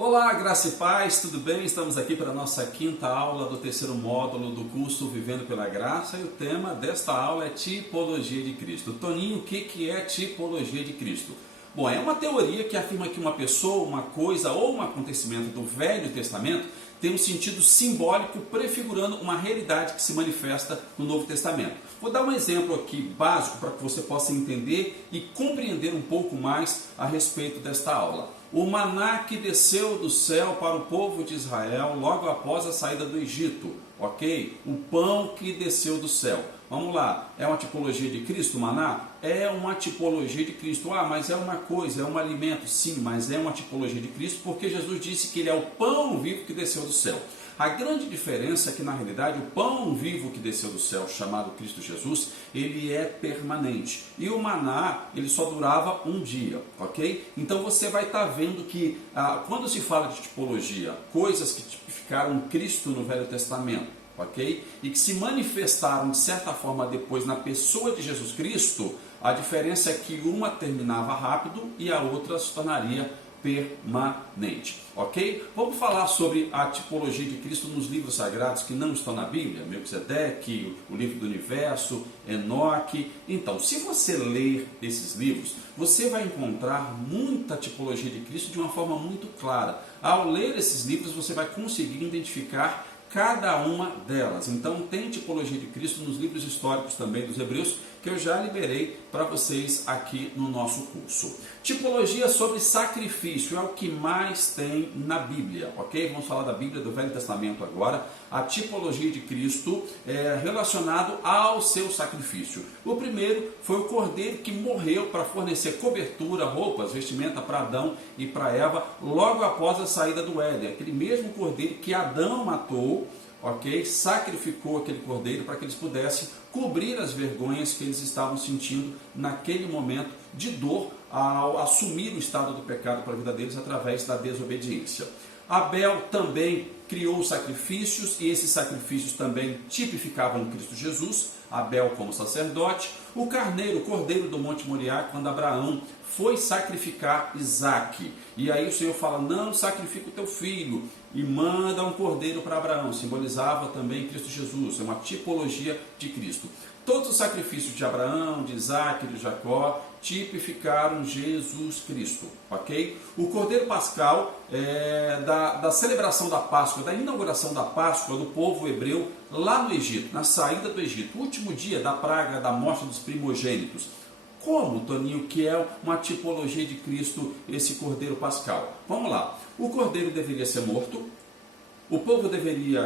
Olá, graça e paz, tudo bem? Estamos aqui para a nossa quinta aula do terceiro módulo do curso Vivendo pela Graça e o tema desta aula é Tipologia de Cristo. Toninho, o que é Tipologia de Cristo? Bom, é uma teoria que afirma que uma pessoa, uma coisa ou um acontecimento do Velho Testamento tem um sentido simbólico prefigurando uma realidade que se manifesta no Novo Testamento. Vou dar um exemplo aqui básico para que você possa entender e compreender um pouco mais a respeito desta aula. O maná que desceu do céu para o povo de Israel logo após a saída do Egito, ok? O pão que desceu do céu. Vamos lá, é uma tipologia de Cristo, o maná? É uma tipologia de Cristo. Ah, mas é uma coisa, é um alimento. Sim, mas é uma tipologia de Cristo porque Jesus disse que ele é o pão vivo que desceu do céu. A grande diferença é que, na realidade, o pão vivo que desceu do céu, chamado Cristo Jesus, ele é permanente. E o maná, ele só durava um dia, ok? Então você vai estar vendo que, quando se fala de tipologia, coisas que tipificaram Cristo no Velho Testamento, ok? E que se manifestaram, de certa forma, depois na pessoa de Jesus Cristo, a diferença é que uma terminava rápido e a outra se tornaria permanente, ok? Vamos falar sobre a tipologia de Cristo nos livros sagrados que não estão na Bíblia, Melquisedeque, o livro do Universo, Enoque. Então, se você ler esses livros, você vai encontrar muita tipologia de Cristo de uma forma muito clara. Ao ler esses livros, você vai conseguir identificar cada uma delas. Então tem tipologia de Cristo nos livros históricos também dos Hebreus, que eu já liberei para vocês aqui no nosso curso. Tipologia sobre sacrifício é o que mais tem na Bíblia, ok? Vamos falar da Bíblia do Velho Testamento agora. A tipologia de Cristo é relacionado ao seu sacrifício. O primeiro foi o cordeiro que morreu para fornecer cobertura, roupas, vestimenta para Adão e para Eva logo após a saída do Éden. Aquele mesmo cordeiro que Adão matou, ok? Sacrificou aquele cordeiro para que eles pudessem cobrir as vergonhas que eles estavam sentindo naquele momento de dor ao assumir o estado do pecado para a vida deles através da desobediência. Abel também criou sacrifícios e esses sacrifícios também tipificavam Cristo Jesus, Abel como sacerdote, o cordeiro do Monte Moriá, quando Abraão foi sacrificar Isaque. E aí o Senhor fala, não sacrifica o teu filho, e manda um cordeiro para Abraão, simbolizava também Cristo Jesus, é uma tipologia de Cristo. Todos os sacrifícios de Abraão, de Isaque, de Jacó, tipificaram Jesus Cristo, ok? O Cordeiro Pascal da celebração da Páscoa, da inauguração da Páscoa do povo hebreu lá no Egito, na saída do Egito, último dia da praga da morte dos primogênitos. Como, Toninho, que é uma tipologia de Cristo esse Cordeiro Pascal? Vamos lá, o Cordeiro deveria ser morto. O povo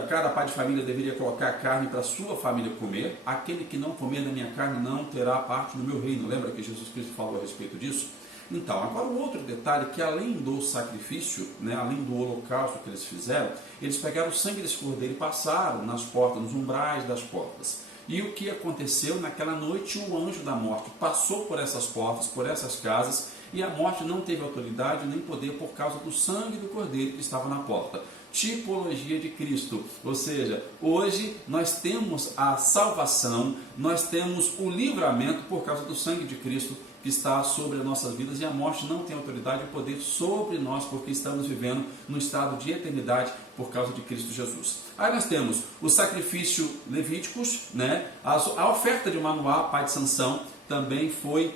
cada pai de família deveria colocar carne para a sua família comer. Aquele que não comer da minha carne não terá parte do meu reino. Lembra que Jesus Cristo falou a respeito disso? Então, agora o outro detalhe é que além do sacrifício, além do holocausto que eles fizeram, eles pegaram o sangue desse cordeiro e passaram nas portas, nos umbrais das portas. E o que aconteceu? Naquela noite o anjo da morte passou por essas portas, por essas casas, e a morte não teve autoridade nem poder por causa do sangue do cordeiro que estava na porta. Tipologia de Cristo, ou seja, hoje nós temos a salvação, nós temos o livramento por causa do sangue de Cristo que está sobre as nossas vidas, e a morte não tem autoridade e poder sobre nós, porque estamos vivendo no estado de eternidade por causa de Cristo Jesus. Aí nós temos o sacrifício levíticos, a oferta de Manoá, pai de Sansão, também foi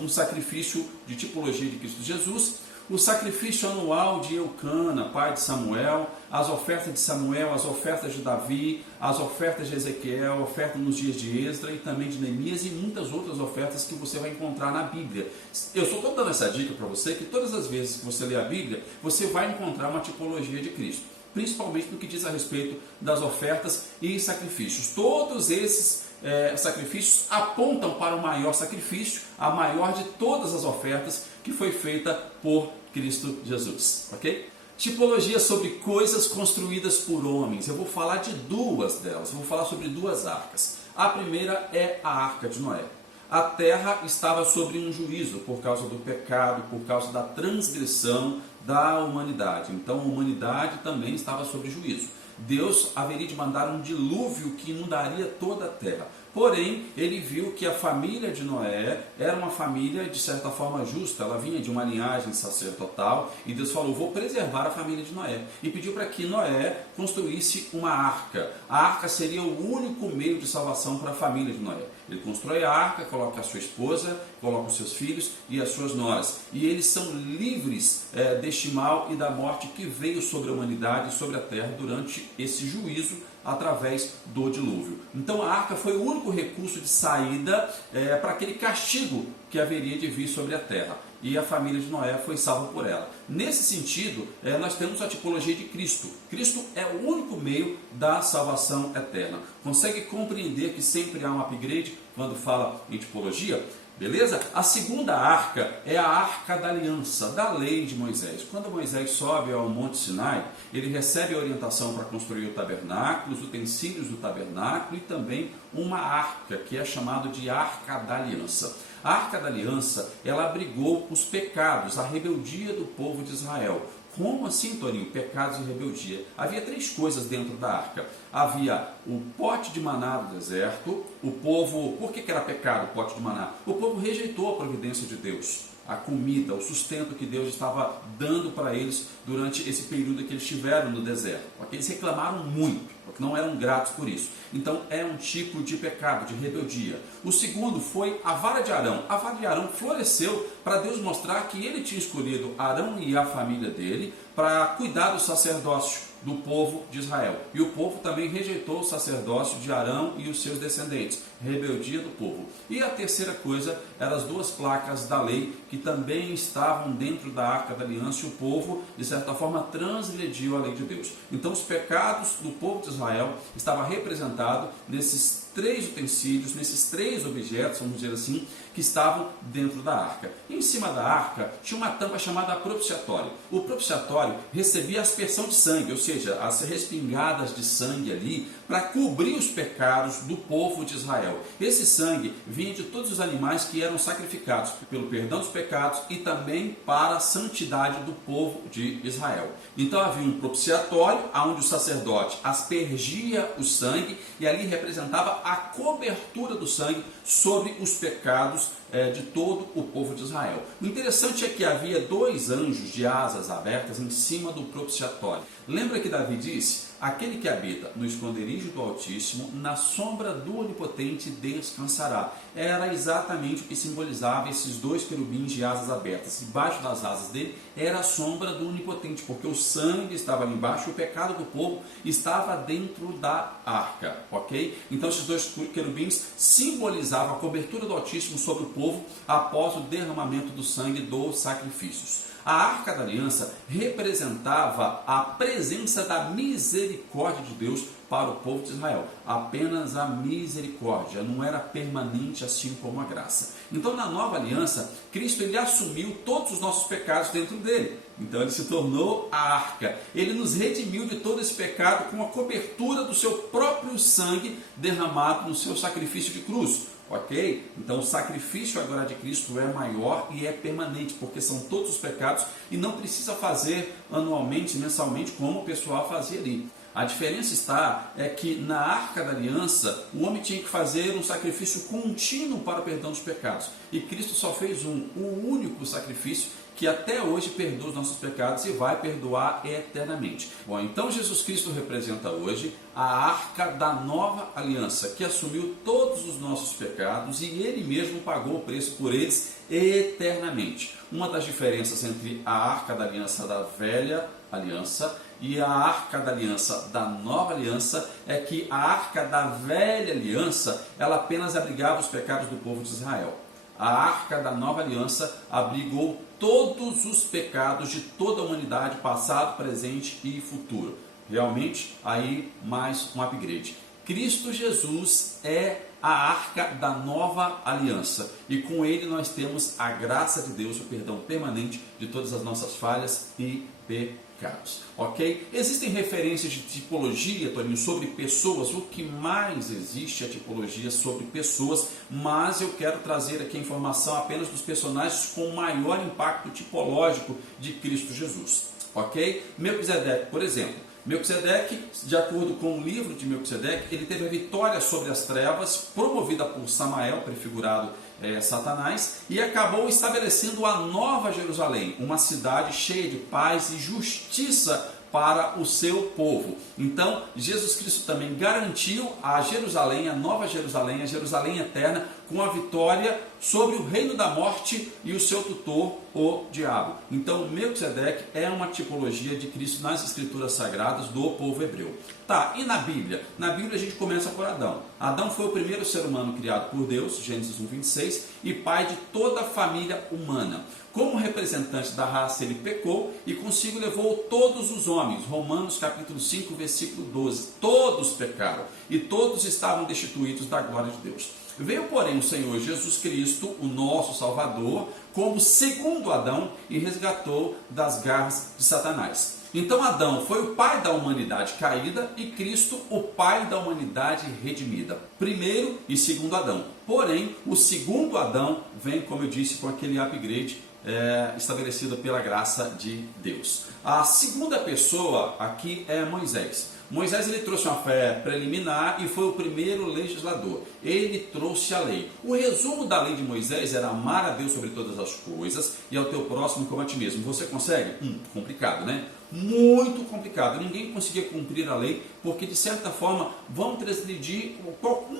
um sacrifício de tipologia de Cristo Jesus. O sacrifício anual de Eucana, pai de Samuel, as ofertas de Samuel, as ofertas de Davi, as ofertas de Ezequiel, oferta nos dias de Esdra e também de Neemias e muitas outras ofertas que você vai encontrar na Bíblia. Eu só estou dando essa dica para você que todas as vezes que você lê a Bíblia, você vai encontrar uma tipologia de Cristo, principalmente no que diz a respeito das ofertas e sacrifícios. Todos esses sacrifícios apontam para o maior sacrifício, a maior de todas as ofertas que foi feita por Cristo Jesus, ok? Tipologia sobre coisas construídas por homens. Eu vou falar de duas delas, eu vou falar sobre duas arcas. A primeira é a Arca de Noé. A terra estava sobre um juízo por causa do pecado, por causa da transgressão da humanidade. Então a humanidade também estava sob juízo. Deus haveria de mandar um dilúvio que inundaria toda a terra. Porém, ele viu que a família de Noé era uma família de certa forma justa, ela vinha de uma linhagem sacerdotal, e Deus falou: vou preservar a família de Noé, e pediu para que Noé construísse uma arca. A arca seria o único meio de salvação para a família de Noé. Ele constrói a arca, coloca a sua esposa, coloca os seus filhos e as suas noras, e eles são livres deste mal e da morte que veio sobre a humanidade e sobre a terra durante esse juízo através do dilúvio. Então a arca foi o único recurso de saída para aquele castigo que haveria de vir sobre a terra, e a família de Noé foi salva por ela. Nesse sentido, nós temos a tipologia de Cristo. Cristo é o único meio da salvação eterna. Consegue compreender que sempre há um upgrade quando fala em tipologia? Beleza? A segunda arca é a arca da aliança, da lei de Moisés. Quando Moisés sobe ao Monte Sinai, ele recebe a orientação para construir o tabernáculo, os utensílios do tabernáculo e também uma arca, que é chamada de arca da aliança. A arca da aliança, ela abrigou os pecados, a rebeldia do povo de Israel. Como assim, Toninho? Pecados e rebeldia. Havia três coisas dentro da arca. Havia o pote de maná do deserto. O povo, por que era pecado o pote de maná? O povo rejeitou a providência de Deus, a comida, o sustento que Deus estava dando para eles durante esse período que eles estiveram no deserto. Porque eles reclamaram muito, porque não eram gratos por isso. Então é um tipo de pecado, de rebeldia. O segundo foi a vara de Arão. A vara de Arão floresceu para Deus mostrar que ele tinha escolhido Arão e a família dele para cuidar do sacerdócio do povo de Israel. E o povo também rejeitou o sacerdócio de Arão e os seus descendentes. Rebeldia do povo. E a terceira coisa eram as duas placas da lei que também estavam dentro da arca da aliança, e o povo, de certa forma, transgrediu a lei de Deus. Então os pecados do povo de Israel estavam representados nesses três utensílios, nesses três objetos, vamos dizer assim, que estavam dentro da arca. E em cima da arca tinha uma tampa chamada propiciatório. O propiciatório recebia a aspersão de sangue, ou seja, as respingadas de sangue ali, para cobrir os pecados do povo de Israel. Esse sangue vinha de todos os animais que eram sacrificados pelo perdão dos pecados e também para a santidade do povo de Israel. Então havia um propiciatório, onde o sacerdote aspergia o sangue, e ali representava a cobertura do sangue sobre os pecados de todo o povo de Israel. O interessante é que havia dois anjos de asas abertas em cima do propiciatório. Lembra que Davi disse: aquele que habita no esconderijo do Altíssimo, na sombra do Onipotente descansará. Era exatamente o que simbolizava esses dois querubins de asas abertas. Embaixo das asas dele era a sombra do Onipotente, porque o sangue estava ali embaixo e o pecado do povo estava dentro da arca, ok? Então esses dois querubins simbolizavam a cobertura do Altíssimo sobre o povo após o derramamento do sangue dos sacrifícios. A Arca da Aliança representava a presença da misericórdia de Deus para o povo de Israel. Apenas a misericórdia, não era permanente assim como a graça. Então, na nova aliança, Cristo ele assumiu todos os nossos pecados dentro dele. Então, ele se tornou a arca. Ele nos redimiu de todo esse pecado com a cobertura do seu próprio sangue derramado no seu sacrifício de cruz. Ok? Então o sacrifício agora de Cristo é maior e é permanente, porque são todos os pecados e não precisa fazer anualmente, mensalmente, como o pessoal fazia ali. A diferença está que na Arca da Aliança o homem tinha que fazer um sacrifício contínuo para o perdão dos pecados. E Cristo só fez o único sacrifício que até hoje perdoa os nossos pecados e vai perdoar eternamente. Bom, então Jesus Cristo representa hoje a Arca da Nova Aliança, que assumiu todos os nossos pecados e Ele mesmo pagou o preço por eles eternamente. Uma das diferenças entre a Arca da Aliança da Velha Aliança e a Arca da Aliança da Nova Aliança é que a Arca da Velha Aliança ela apenas abrigava os pecados do povo de Israel. A Arca da Nova Aliança abrigou todos os pecados de toda a humanidade, passado, presente e futuro. Realmente, aí mais um upgrade. Cristo Jesus é a Arca da Nova Aliança. E com Ele nós temos a graça de Deus, o perdão permanente de todas as nossas falhas e pecados. Ok? Existem referências de tipologia, Toninho, sobre pessoas. O que mais existe é tipologia sobre pessoas, mas eu quero trazer aqui a informação apenas dos personagens com maior impacto tipológico de Cristo Jesus. Ok? Melquisedeque, por exemplo, Melquisedeque, de acordo com o livro de Melquisedeque, ele teve a vitória sobre as trevas, promovida por Samael, prefigurado Satanás, e acabou estabelecendo a Nova Jerusalém, uma cidade cheia de paz e justiça para o seu povo. Então, Jesus Cristo também garantiu a Jerusalém, a Nova Jerusalém, a Jerusalém eterna, com a vitória sobre o reino da morte e o seu tutor, o diabo. Então, Melquisedeque é uma tipologia de Cristo nas escrituras sagradas do povo hebreu. Tá, e na Bíblia? Na Bíblia a gente começa por Adão. Adão foi o primeiro ser humano criado por Deus, Gênesis 1:26, e pai de toda a família humana. Como representante da raça ele pecou e consigo levou todos os homens. Romanos capítulo 5, versículo 12. Todos pecaram e todos estavam destituídos da glória de Deus. Veio, porém, o Senhor Jesus Cristo, o nosso Salvador, como segundo Adão e resgatou das garras de Satanás. Então Adão foi o pai da humanidade caída e Cristo o pai da humanidade redimida. Primeiro e segundo Adão. Porém, o segundo Adão vem, como eu disse, com aquele upgrade estabelecido pela graça de Deus. A segunda pessoa aqui é Moisés. Moisés ele trouxe uma fé preliminar e foi o primeiro legislador. Ele trouxe a lei. O resumo da lei de Moisés era amar a Deus sobre todas as coisas e ao teu próximo como a ti mesmo. Você consegue? Complicado, né? Muito complicado. Ninguém conseguia cumprir a lei porque, de certa forma, vão transgredir um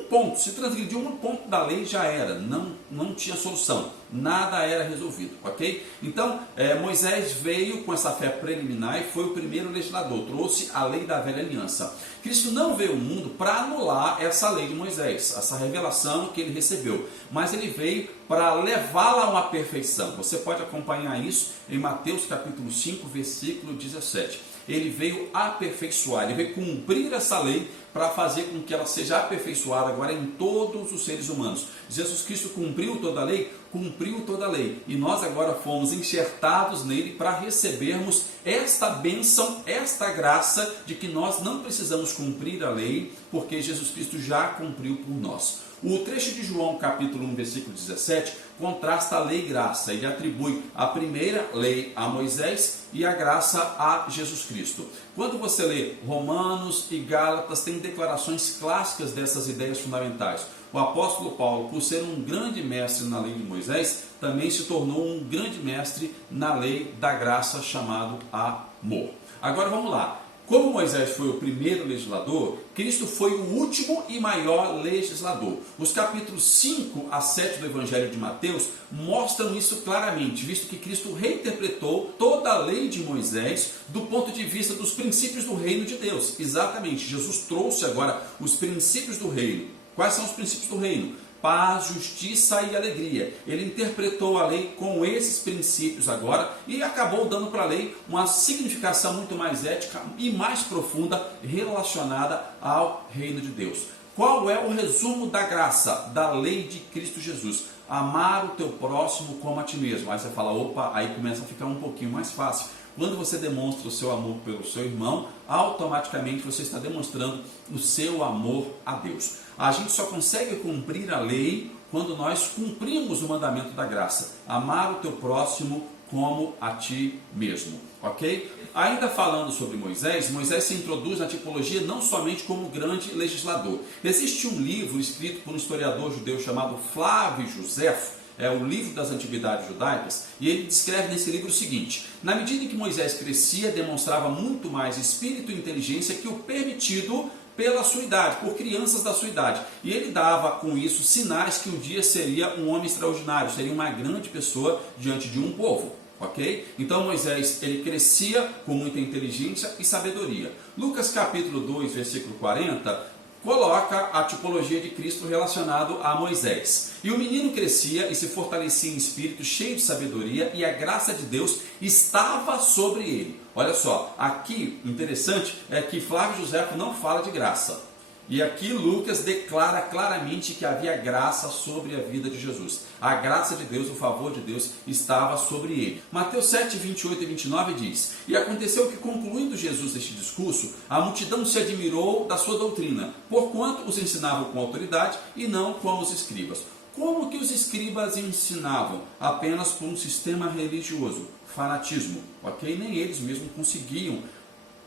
ponto. Se transgredir um ponto da lei, já era. Não tinha solução. Nada era resolvido, ok? Então, Moisés veio com essa fé preliminar e foi o primeiro legislador. Trouxe a lei da velha aliança. Cristo não veio ao mundo para anular essa lei de Moisés, essa revelação que ele recebeu. Mas ele veio para levá-la a uma perfeição. Você pode acompanhar isso em Mateus capítulo 5, versículo 17. Ele veio aperfeiçoar, ele veio cumprir essa lei para fazer com que ela seja aperfeiçoada agora em todos os seres humanos. Jesus Cristo cumpriu toda a lei? Cumpriu toda a lei. E nós agora fomos enxertados nele para recebermos esta bênção, esta graça de que nós não precisamos cumprir a lei, porque Jesus Cristo já cumpriu por nós. O trecho de João, capítulo 1, versículo 17, contrasta a lei e graça. Ele atribui a primeira lei a Moisés e a graça a Jesus Cristo. Quando você lê Romanos e Gálatas, tem declarações clássicas dessas ideias fundamentais. O apóstolo Paulo, por ser um grande mestre na lei de Moisés, também se tornou um grande mestre na lei da graça, chamado amor. Agora vamos lá. Como Moisés foi o primeiro legislador, Cristo foi o último e maior legislador. Os capítulos 5 a 7 do Evangelho de Mateus mostram isso claramente, visto que Cristo reinterpretou toda a lei de Moisés do ponto de vista dos princípios do reino de Deus. Exatamente, Jesus trouxe agora os princípios do reino. Quais são os princípios do reino? Paz, justiça e alegria. Ele interpretou a lei com esses princípios agora e acabou dando para a lei uma significação muito mais ética e mais profunda relacionada ao reino de Deus. Qual é o resumo da graça, da lei de Cristo Jesus? Amar o teu próximo como a ti mesmo. Aí você fala, opa, aí começa a ficar um pouquinho mais fácil. Quando você demonstra o seu amor pelo seu irmão, automaticamente você está demonstrando o seu amor a Deus. A gente só consegue cumprir a lei quando nós cumprimos o mandamento da graça. Amar o teu próximo como a ti mesmo, ok? Ainda falando sobre Moisés, Moisés se introduz na tipologia não somente como grande legislador. Existe um livro escrito por um historiador judeu chamado Flávio Josefo, é o livro das antiguidades judaicas, e ele descreve nesse livro o seguinte: na medida em que Moisés crescia, demonstrava muito mais espírito e inteligência que o permitido pela sua idade, por crianças da sua idade. E ele dava com isso sinais que um dia seria um homem extraordinário, seria uma grande pessoa diante de um povo. Ok? Então Moisés ele crescia com muita inteligência e sabedoria. Lucas capítulo 2, versículo 40, coloca a tipologia de Cristo relacionado a Moisés. E o menino crescia e se fortalecia em espírito, cheio de sabedoria, e a graça de Deus estava sobre ele. Olha só, aqui interessante é que Flávio Josefo não fala de graça. E aqui Lucas declara claramente que havia graça sobre a vida de Jesus. A graça de Deus, o favor de Deus estava sobre ele. Mateus 7, 28 e 29 diz: E aconteceu que, concluindo Jesus este discurso, a multidão se admirou da sua doutrina, porquanto os ensinavam com autoridade e não como os escribas. Como que os escribas ensinavam? Apenas por um sistema religioso, fanatismo, ok? Nem eles mesmos conseguiam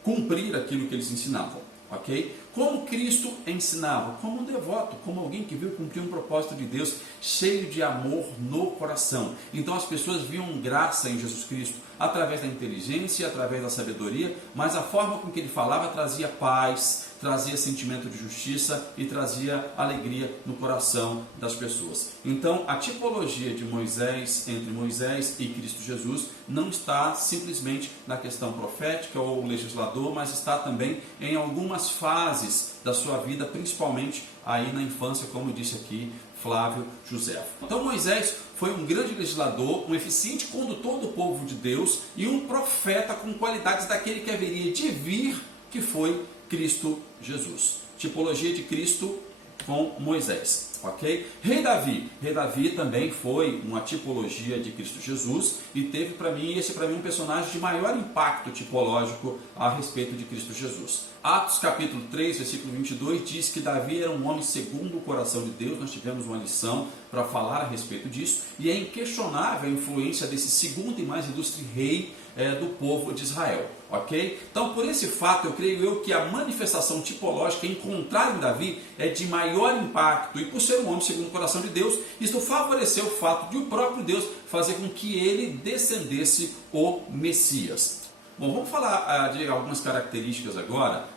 cumprir aquilo que eles ensinavam, ok? Como Cristo ensinava, como um devoto, como alguém que veio cumprir um propósito de Deus, cheio de amor no coração. Então as pessoas viam graça em Jesus Cristo, através da inteligência, através da sabedoria, mas a forma com que ele falava trazia paz, trazia sentimento de justiça e trazia alegria no coração das pessoas. Então a tipologia de Moisés, entre Moisés e Cristo Jesus, não está simplesmente na questão profética ou legislador, mas está também em algumas fases da sua vida, principalmente aí na infância, como disse aqui Flávio José. Então Moisés foi um grande legislador, um eficiente condutor do povo de Deus e um profeta com qualidades daquele que haveria de vir, que foi Cristo Jesus. Tipologia de Cristo com Moisés, ok? Rei Davi também foi uma tipologia de Cristo Jesus e teve esse para mim um personagem de maior impacto tipológico a respeito de Cristo Jesus. Atos capítulo 3, versículo 22 diz que Davi era um homem segundo o coração de Deus. Nós tivemos uma lição para falar a respeito disso e é inquestionável a influência desse segundo e mais ilustre rei do povo de Israel, ok? Então, por esse fato, eu creio que a manifestação tipológica encontrada em Davi é de maior impacto, e por ser um homem segundo o coração de Deus, isso favoreceu o fato de o próprio Deus fazer com que ele descendesse o Messias. Bom, vamos falar de algumas características agora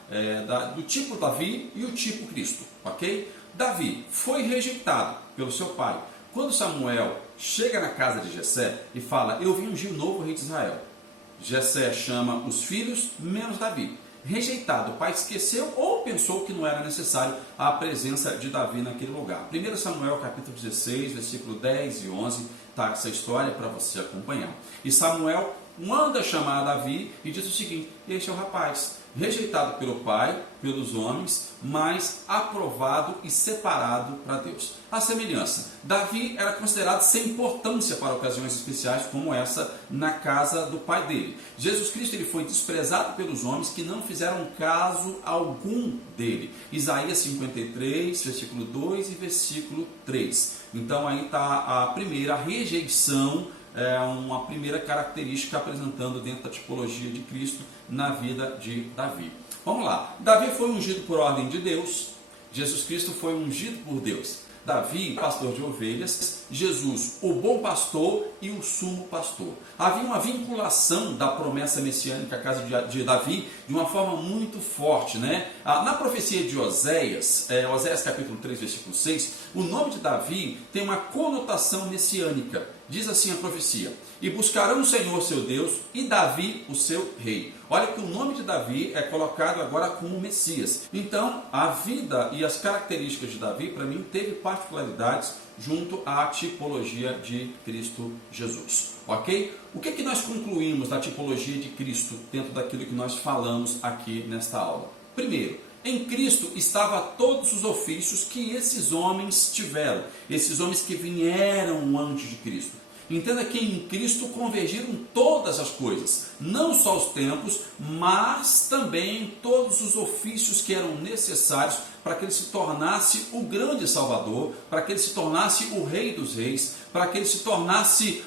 do tipo Davi e o tipo Cristo, ok? Davi foi rejeitado pelo seu pai. Quando Samuel chega na casa de Jessé e fala, eu vim ungir o novo rei de Israel, Jessé chama os filhos, menos Davi. Rejeitado, o pai esqueceu ou pensou que não era necessário a presença de Davi naquele lugar. 1 Samuel capítulo 16, versículo 10 e 11, está essa história para você acompanhar. E Samuel manda chamar Davi e diz o seguinte, este é o rapaz, rejeitado pelo pai, pelos homens, mas aprovado e separado para Deus. A semelhança, Davi era considerado sem importância para ocasiões especiais como essa na casa do pai dele. Jesus Cristo ele foi desprezado pelos homens que não fizeram caso algum dele. Isaías 53, versículo 2 e versículo 3. Então aí está a primeira rejeição, uma primeira característica apresentando dentro da tipologia de Cristo na vida de Davi. Vamos lá, Davi foi ungido por ordem de Deus, Jesus Cristo foi ungido por Deus. Davi, pastor de ovelhas, Jesus, o bom pastor e o sumo pastor. Havia uma vinculação da promessa messiânica à casa de Davi de uma forma muito forte, né? Na profecia de Oséias, Oséias capítulo 3, versículo 6, o nome de Davi tem uma conotação messiânica. Diz assim a profecia, e buscarão o Senhor seu Deus e Davi o seu rei. Olha que o nome de Davi é colocado agora como Messias. Então, a vida e as características de Davi, para mim, teve particularidades junto à tipologia de Cristo Jesus. Ok? O que nós concluímos da tipologia de Cristo dentro daquilo que nós falamos aqui nesta aula? Primeiro, em Cristo estavam todos os ofícios que esses homens tiveram, esses homens que vieram antes de Cristo. Entenda que em Cristo convergiram todas as coisas, não só os tempos, mas também todos os ofícios que eram necessários para que ele se tornasse o grande Salvador, para que ele se tornasse o Rei dos Reis, para que ele se tornasse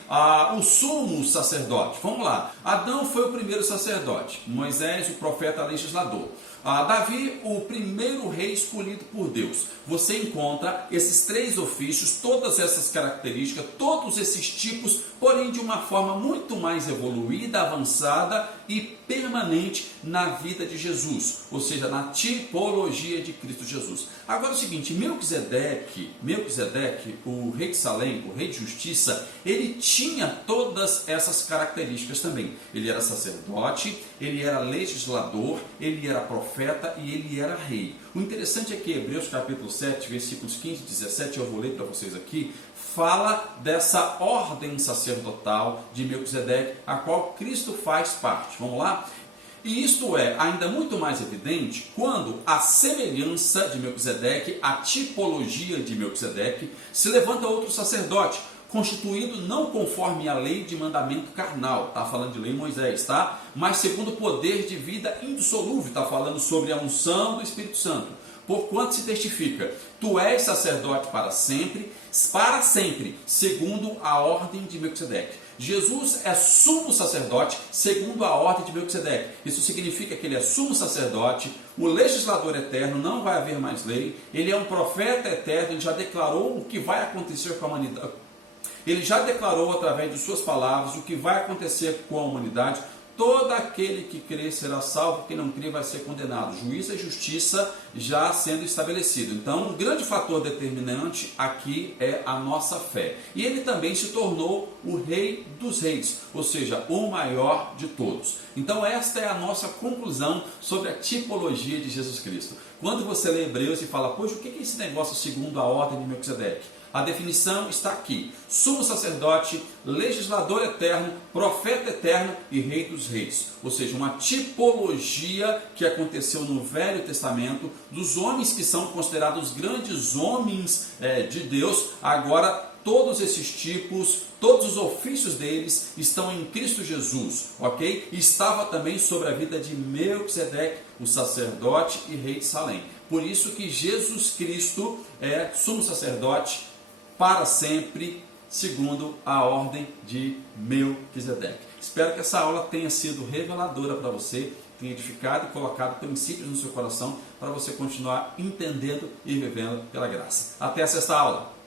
o sumo sacerdote. Vamos lá, Adão foi o primeiro sacerdote, Moisés o profeta legislador. Davi, o primeiro rei escolhido por Deus. Você encontra esses três ofícios, todas essas características, todos esses tipos, porém de uma forma muito mais evoluída, avançada e permanente na vida de Jesus, ou seja, na tipologia de Cristo Jesus. Agora é o seguinte, Melquisedeque, o rei de Salém, o rei de justiça, ele tinha todas essas características também. Ele era sacerdote, ele era legislador, ele era profeta e ele era rei. O interessante é que Hebreus capítulo 7, versículos 15 e 17, eu vou ler para vocês aqui, fala dessa ordem sacerdotal de Melquisedeque, a qual Cristo faz parte. Vamos lá? E isto é ainda muito mais evidente quando a semelhança de Melquisedeque, a tipologia de Melquisedeque, se levanta outro sacerdote, constituído não conforme a lei de mandamento carnal, está falando de lei Moisés, tá? Mas segundo o poder de vida indissolúvel, está falando sobre a unção do Espírito Santo. Porquanto se testifica, tu és sacerdote para sempre, segundo a ordem de Melquisedeque. Jesus é sumo sacerdote segundo a ordem de Melquisedeque. Isso significa que ele é sumo sacerdote, o legislador eterno, não vai haver mais lei, ele é um profeta eterno, ele já declarou o que vai acontecer com a humanidade. Ele já declarou através de suas palavras o que vai acontecer com a humanidade. Todo aquele que crê será salvo, quem não crê vai ser condenado. Juízo e justiça já sendo estabelecido. Então, um grande fator determinante aqui é a nossa fé. E ele também se tornou o Rei dos Reis, ou seja, o maior de todos. Então, esta é a nossa conclusão sobre a tipologia de Jesus Cristo. Quando você lê Hebreus e fala, poxa, o que é esse negócio segundo a ordem de Melquisedeque? A definição está aqui: sumo sacerdote, legislador eterno, profeta eterno e rei dos reis. Ou seja, uma tipologia que aconteceu no Velho Testamento dos homens que são considerados grandes homens de Deus. Agora todos esses tipos, todos os ofícios deles estão em Cristo Jesus, ok? E estava também sobre a vida de Melquisedeque, o sacerdote e rei de Salém. Por isso que Jesus Cristo é sumo sacerdote para sempre, segundo a ordem de Melquisedeque. Espero que essa aula tenha sido reveladora para você, tenha edificado e colocado princípios no seu coração para você continuar entendendo e vivendo pela graça. Até a sexta aula!